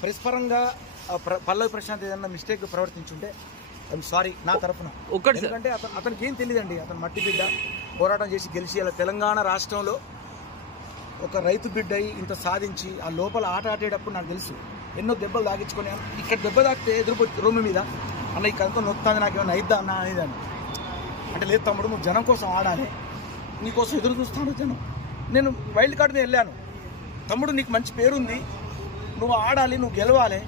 Press పరంగా పల్లవి ప్రశాంత్ ఏదన్నా mistake ప్రవర్తించుంటే I'm sorry నా తరఫున. ఎందుకంటే అతనికి ఏం తెలియదండి. అతను మట్టి బిడ్డ, పోరాటం చేసి గెలిచి అలా తెలంగాణ రాష్ట్రంలో ఒక రైతు బిడ్డ ఇంత సాధించి ఆ లోపల ఆట ఆడేటప్పుడు నాకు తెలుసు ఎన్నో దెబ్బలు తాగించుకొని ఇక్కడ దెబ్బ తాకితే ఎదురు రూమ్ మీద అన్న ఇక్కడంతా నొత్తాది, నాకు ఏమైనా అయిద్దా అన్న అనేదాన్ని. అంటే లేదు తమ్ముడు, నువ్వు జనం కోసం ఆడాలి, నీకోసం ఎదురు చూస్తాను జనం. నేను వైల్డ్ కార్డ్ మీద వెళ్ళాను. తమ్ముడు నీకు మంచి పేరుంది, నువ్వు ఆడాలి, నువ్వు గెలవాలి,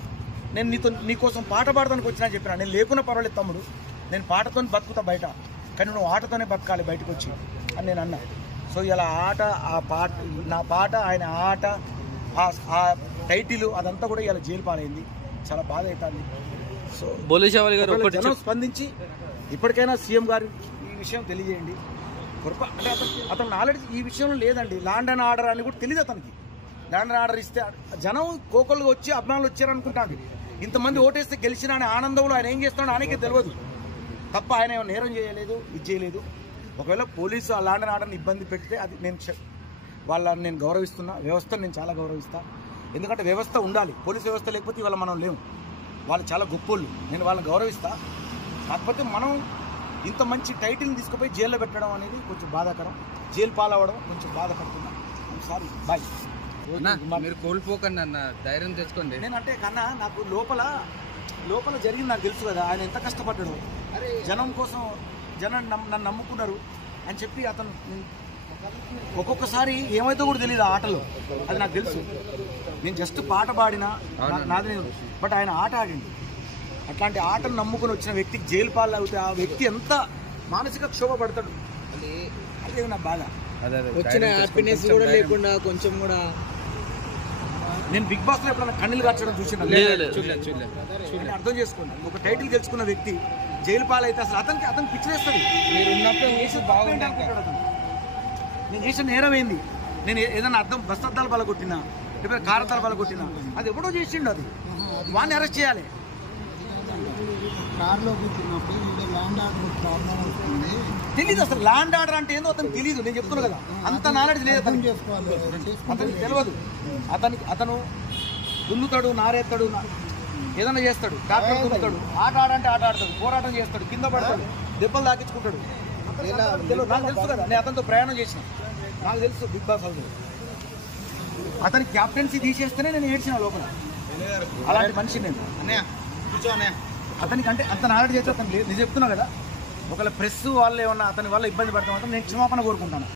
నేను నీకోసం పాట పాడటానికి వచ్చినా చెప్పినా. నేను లేకున్నా పర్వాలేదు తమ్ముడు, నేను పాటతో బతుకుతా బయట, కానీ నువ్వు ఆటతోనే బతకాలి బయటకు వచ్చి అని నేను అన్నా. సో ఇలా ఆట, ఆ పాట, నా పాట, ఆయన ఆట, ఆ టైటిల్ అదంతా కూడా ఇలా జైలు పాలైంది. చాలా బాధ అవుతుంది. సో జనం స్పందించి ఇప్పటికైనా సీఎం గారు ఈ విషయం తెలియజేయండి. అంటే అతను నాలెడ్జ్ ఈ విషయంలో లేదండి. ల్యాండ్ అండ్ ఆర్డర్ అని కూడా తెలియదు అతనికి. ల్యాండ్ అండ్ ఆర్డర్ ఇస్తే జనం కోకలుగా వచ్చి అభిమానులు వచ్చారనుకుంటాను. ఇంతమంది ఓటేస్తే గెలిచిన అనే ఆనందంలో ఆయన ఏం చేస్తున్నాడో ఆయనకే తెలియదు తప్ప ఆయన ఏమో నేరం చేయలేదు, ఇది చేయలేదు. ఒకవేళ పోలీసు ఆ ల్యాండ్ అండ్ ఆర్డర్ని ఇబ్బంది పెడితే అది వాళ్ళని నేను గౌరవిస్తున్నా, వ్యవస్థను నేను చాలా గౌరవిస్తాను. ఎందుకంటే వ్యవస్థ ఉండాలి, పోలీసు వ్యవస్థ లేకపోతే ఇవాళ మనం లేము. వాళ్ళు చాలా గొప్పోళ్ళు, నేను వాళ్ళని గౌరవిస్తా. కాకపోతే మనం ఇంత మంచి టైటిల్ని తీసుకుపోయి జైల్లో పెట్టడం అనేది కొంచెం బాధాకరం. జైలు పాలవడం కొంచెం బాధపడుతున్నా. Sorry, bye. మీరు కోల్పోకండి అన్న, ధైర్యం తెచ్చుకోండి. నేనంటే కన్నా నాకు లోపల జరిగింది నాకు తెలుసు కదా. ఆయన ఎంత కష్టపడ్డాడు జనం కోసం, జనం నన్ను నమ్ముకున్నారు అని చెప్పి అతను ఒక్కొక్కసారి ఏమైతే కూడా తెలియదు ఆ ఆటలో. అది నాకు తెలుసు. నేను జస్ట్ పాట పాడినా నాది, బట్ ఆయన ఆట ఆడింది. అట్లాంటి ఆటను నమ్ముకుని వచ్చిన వ్యక్తికి జైలు పాలు అవుతే ఆ వ్యక్తి ఎంత మానసిక క్షోభ పడతాడు. అదే నా బాధ. వచ్చిన హ్యాపీనెస్ కూడా లేకుండా కొంచెం కూడా. నేను బిగ్ బాస్ లో ఎప్పుడైనా కన్నీళ్ళు కార్చడం చూసిన అర్థం చేసుకోండి. ఒక టైటిల్ గెలుచుకున్న వ్యక్తి జైలు పాలైతే అసలు అతనికి పిచ్చివేస్తుంది. నేను చేసిన నేరం ఏంది? నేను ఏదైనా బస్తద్దాలు బలగొట్టినా, లేకపోతే కారతాలు బలగొట్టినా, అది ఎవడో చేసిండు. అది వాడిని అరెస్ట్ చేయాలి. తెలీదు అసలు ల్యాండ్ ఆర్డర్ అంటే ఏందో అతనికి తెలీదు. నేను చెప్తున్నా కదా, అంత నాలెడ్జ్ లేదు అతనికి తెలియదు. అతను దున్నుతాడు, నారేస్తాడు, ఏదైనా చేస్తాడు, ట్రాక్టర్ దున్నుతాడు, ఆట ఆడంటే ఆట ఆడతాడు, పోరాటం చేస్తాడు, కింద పడతాడు, దెబ్బలు తాకించుకుంటాడు. నాకు తెలుసు కదా, నేను అతనితో ప్రయాణం చేసిన, నాకు తెలుసు బిగ్ బాస్ హౌస్. అతని క్యాప్టెన్సీ తీసేస్తేనే నేను ఏడ్చిన లోపల. అలాంటి మనిషి నేను. అతనికి అంటే అంత నాలెడ్జ్ చేస్తే అతను లేదు. నేను చెప్తున్నా కదా, ఒకవేళ ప్రెస్ వాళ్ళు ఏమన్నా అతని వల్ల ఇబ్బంది పడతామంటే నేను క్షమాపణ కోరుకుంటాను.